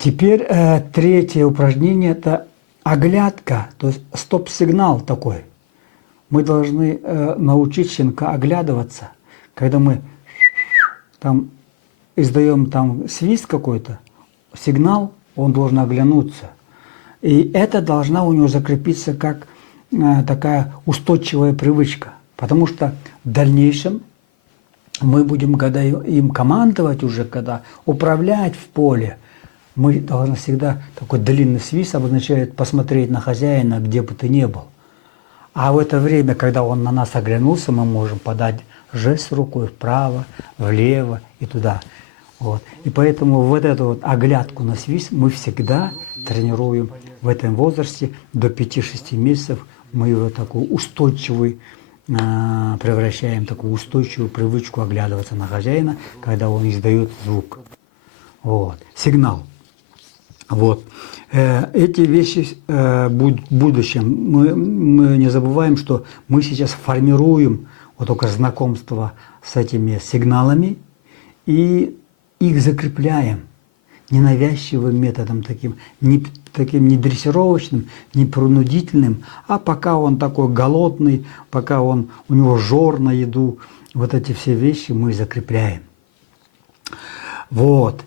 Теперь третье упражнение – это оглядка, то есть стоп-сигнал такой. Мы должны научить щенка оглядываться. Когда мы там издаем там свист какой-то, сигнал, он должен оглянуться. И это должна у него закрепиться как такая устойчивая привычка. Потому что в дальнейшем мы будем, когда им командовать уже, когда управлять в поле, мы должны всегда, такой длинный свист обозначает посмотреть на хозяина, где бы ты ни был. А в это время, когда он на нас оглянулся, мы можем подать жест рукой вправо, влево и туда. Вот. И поэтому вот эту вот оглядку на свист мы всегда тренируем в этом возрасте до 5-6 месяцев. Мы его такую устойчивую превращаем, такую устойчивую привычку оглядываться на хозяина, когда он издает звук. Вот. Сигнал. Вот. Эти вещи будут в будущем. Мы не забываем, что мы сейчас формируем вот только знакомство с этими сигналами и их закрепляем ненавязчивым методом, таким не дрессировочным, не принудительным, а пока он такой голодный, пока у него жор на еду, вот эти все вещи мы закрепляем. Вот.